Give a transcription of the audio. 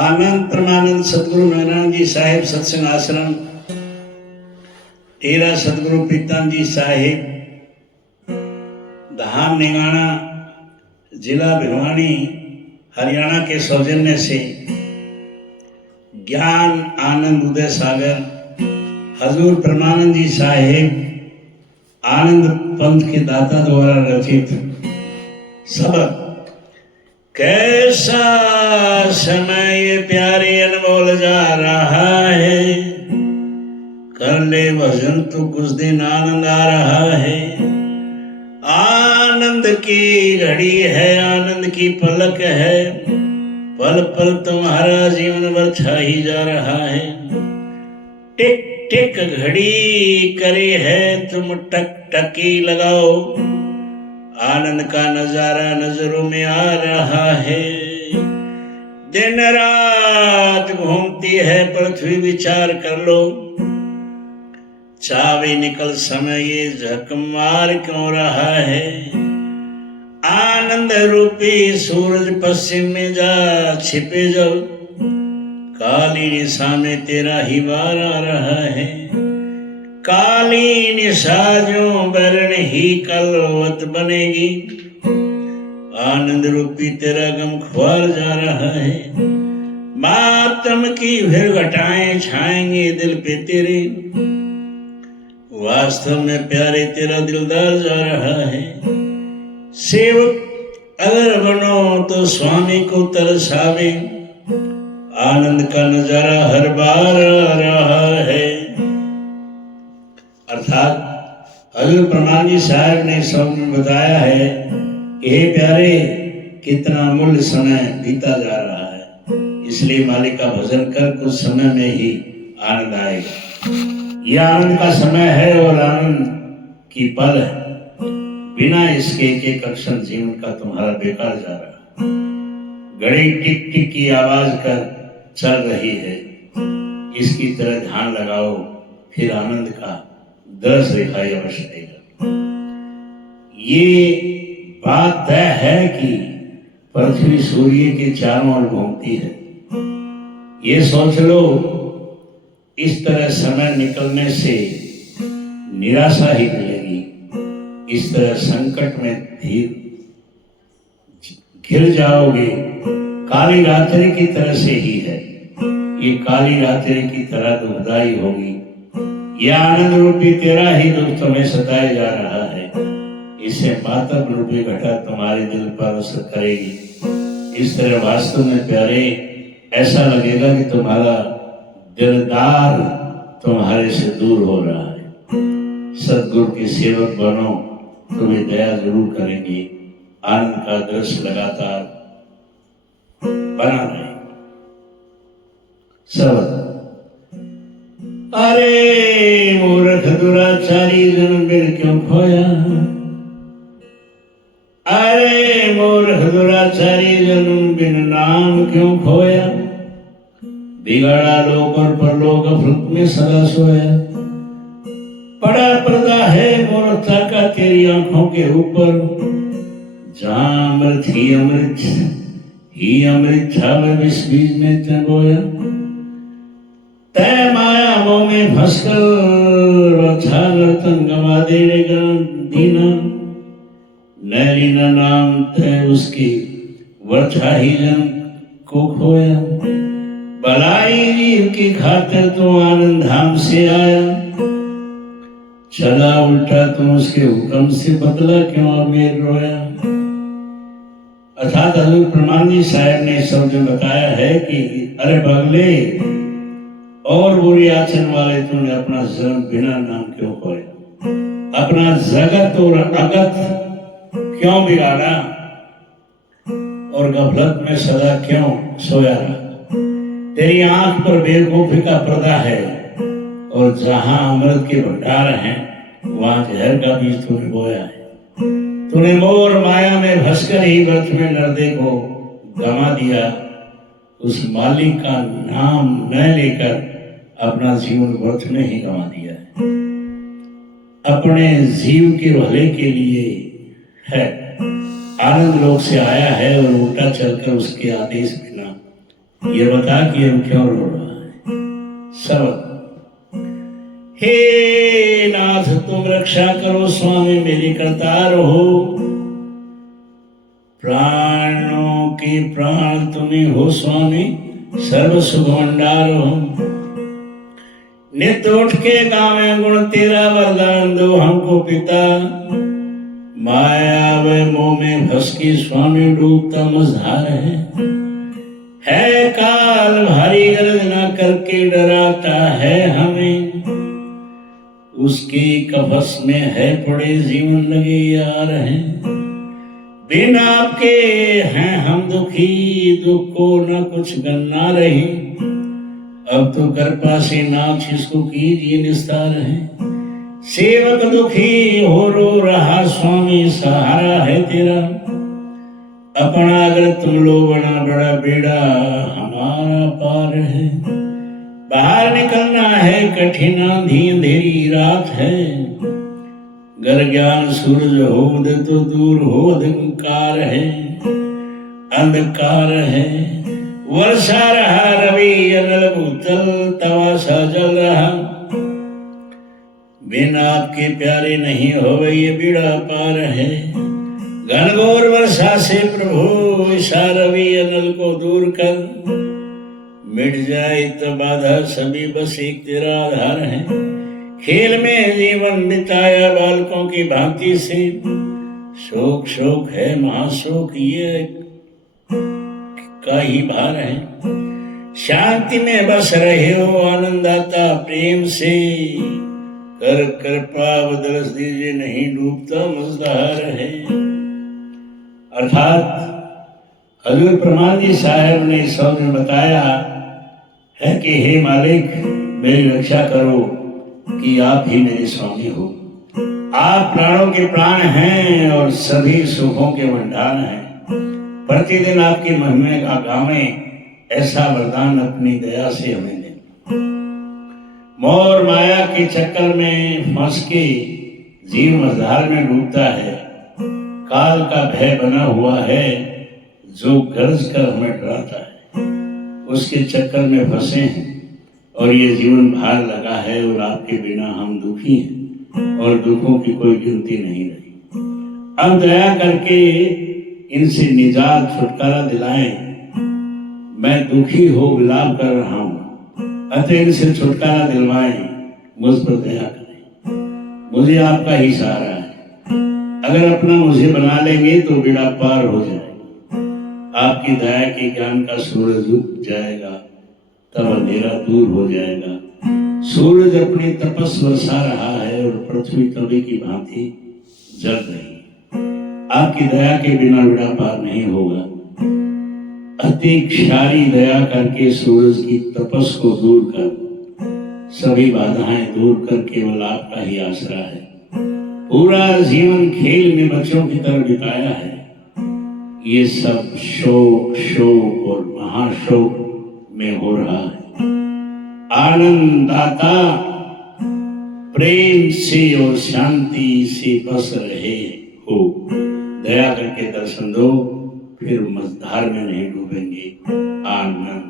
आनंद परमानंद सतगुरु नारायण जी साहेब सत्संग आश्रम डेरा सतगुरु प्रीतम जी साहेब धाम निगाना जिला भिवानी हरियाणा के सौजन्य से ज्ञान आनंद उदय सागर हजूर परमानंद जी साहेब आनंद पंथ के दाता द्वारा रचित सबक कैसा समय प्यारे अनमोल जा रहा है, कर ले भजन तो कुछ दिन आनंद आ रहा है। आनंद की घड़ी है, आनंद की पलक है, पल पल तुम्हारा जीवन भर छाई जा रहा है। टिक टिक घड़ी करे है, तुम टक टकी लगाओ, आनंद का नजारा नजरों में आ रहा है। दिन रात घूमती है पृथ्वी, विचार कर लो, चावे निकल समय ये झक मार क्यों रहा है। आनंद रूपी सूरज पश्चिम में जा छिपे जाओ, काली निशा में तेरा ही वार आ रहा है। काली निशा जो बरण ही कलवत बनेगी, आनंद रूपी तेरा गम ख्वार जा रहा है। मातम की फिर घटाएं छाएंगे दिल पे तेरे, वास्तव में प्यारे तेरा दिलदार जा रहा है। सेवक अगर बनो तो स्वामी को तरसावे, आनंद का नजारा हर बार आ रहा है। अर्थात हजूर परमानंद जी साहब ने सब में बताया है कि हे प्यारे कितना अमूल्य समय बीता जा रहा है, इसलिए मालिक का भजन कर, कुछ समय में ही आनंद आएगा। यह आनंद का समय है और आनंद की पल है, बिना इसके एक एक अक्षर जीवन का तुम्हारा बेकार जा रहा है। घड़ी टिक टिक की आवाज कर चल रही है, इसकी तरह ध्यान लगाओ, फिर आनंद का दर्श दिखाई अवश्य देगा। ये बात तय है कि पृथ्वी सूर्य के चारों ओर घूमती है। ये सोच लो, इस तरह समय निकलने से निराशा ही मिलेगी, इस तरह संकट में घिर जाओगे। काली रात्रि की तरह से ही है, ये काली रात्रि की तरह दुखदाई होगी। यह आनंद रूपी तेरा ही दुख तुम्हें सताए जा रहा है, इसे मातम रूपी घटा तुम्हारे दिल पर असर करेगी। इस तरह वास्तव में प्यारे ऐसा लगेगा कि तुम्हारा दिलदार तुम्हारे से दूर हो रहा है। सतगुरु के सेवक बनो, तुम्हें दया जरूर करेंगे। आनंद का दृश्य लगातार बना रहे। सब अरे मूर्ख दुराचारी जन्म बिन क्यों खोया, अरे मूर्ख दुराचारी जन्म बिन नाम क्यों खोया। बिगड़ा लोक और परलोक अफृत में सदा सोया, पड़ा पर्दा है मूर्खता का तेरी आंखों के ऊपर। जहां अमृत ही अमृत था, वह विष बीज में तय बोया। तय माया मोह में फंसकर अच्छा नर्तन गवा देगा दीना। नैरीना नाम तय उसकी वर्षा ही जन को खोया। भलाई जीव की खातिर तो आनंद धाम से आया, चला उल्टा तो उसके हुक्म से बदला क्यों अमीर रोया। अर्थात हजूर परमानंद जी साहब ने सब जो बताया है कि अरे बगले और बुरी आचरण वाले, तूने अपना जन्म बिना नाम क्यों खोया, अपना जगत और अगत क्यों बिगाड़ा, और गफलत में सदा क्यों सोया रहा। तेरी आंख पर बेवकूफी का पर्दा है, और जहां अमृत के भंडार हैं वहां जहर का बीज तूने बोया है। तूने मोर माया में फंसकर ही व्यर्थ में नर्दे को गंवा दिया। उस मालिक का नाम न लेकर अपना जीवन व्यर्थ में ही गंवा दिया है। अपने जीव के भले के लिए है, आनंद लोक से आया है और उल्टा चलकर उसके आदेश बिना ये बता कि अब क्यों रो रहा है। सबक। हे नाथ तुम रक्षा करो स्वामी मेरी करतार हो, प्राणों के प्राण तुम्हें हो स्वामी सर्व सुख भंडार हो। नित उठ के गावे गुण तेरा वरदान दो हमको पिता, माया व मोह में फंस के स्वामी डूबता मझधार है काल भारी गर्जना करके डराता है हमें, उसके कफस में है पड़े जीवन लगे यार हैं। बिना आपके हैं हम दुखी, दुख को न कुछ गन्ना रही, अब तो कृपा से नाथ इसको कीजिए निस्तार है। सेवक दुखी हो रो रहा स्वामी सहारा है तेरा, अपना अगर तुम लो बना बड़ा बेड़ा हमारा पार है। बाहर निकलना है कठिन आंधी अंधेरी रात है, गर ज्ञान सूरज हो उदय तो दूर हो अंधकार है, अंधकार है। वर्षा रहा रवि अनल भूतल तवा सा जल रहा, बिना आपके प्यारे नहीं हो ये बीड़ा पार है। घनघोर वर्षा से प्रभु ईशा रवि अनल को दूर कर, मिट जाए तो बाधा सभी बस एक तेरा आधार है। खेल में जीवन बिताया बालकों की भांति से, शोक शोक है महाशोक ये का ही भार है। शांति में बस रहे हो आनंद आता प्रेम से, कर कृपा बदरस दीजिए नहीं डूबता मझधार है। अर्थात हजूर परमान जी साहब ने इस शब्द में बताया है कि हे मालिक मेरी रक्षा करो कि आप ही मेरे स्वामी हो, आप प्राणों के प्राण हैं और सभी सुखों के भंडार हैं। प्रतिदिन आपकी महिमा का गावें, ऐसा वरदान अपनी दया से हमें दे। मोर माया के चक्कर में फंस के जीव मझधार में डूबता है, काल का भय बना हुआ है जो गर्ज कर हमें डराता है, उसके चक्कर में फंसे हैं और ये जीवन भार लगा है और आपके बिना हम दुखी हैं और दुखों की कोई गिनती नहीं रही। अब दया करके इनसे निजात छुटकारा दिलाएं, मैं दुखी हो विलाप कर रहा हूं, अतः इनसे छुटकारा दिलवाएं, मुझ पर दया करें, मुझे आपका ही सहारा है। अगर अपना मुझे बना लेंगे तो बेड़ा पार हो जाएगा, आपकी दया के ज्ञान का सूरज उग जाएगा, तब अंधेरा दूर हो जाएगा। सूरज अपनी तपस बरसा रहा है और पृथ्वी तवे की भांति जल रही है, आपकी दया के बिना बेड़ा पार नहीं होगा। अति क्षारी दया करके सूरज की तपस को दूर कर, सभी बाधाएं दूर कर केवल आपका ही आसरा है। पूरा जीवन खेल में बच्चों की तरह बिताया है, ये सब शोक शोक और महाशोक में हो रहा है। आनंददाता प्रेम से और शांति से बस रहे हो, दया करके दर्शन दो, फिर मझधार में नहीं डूबेंगे। आनंद।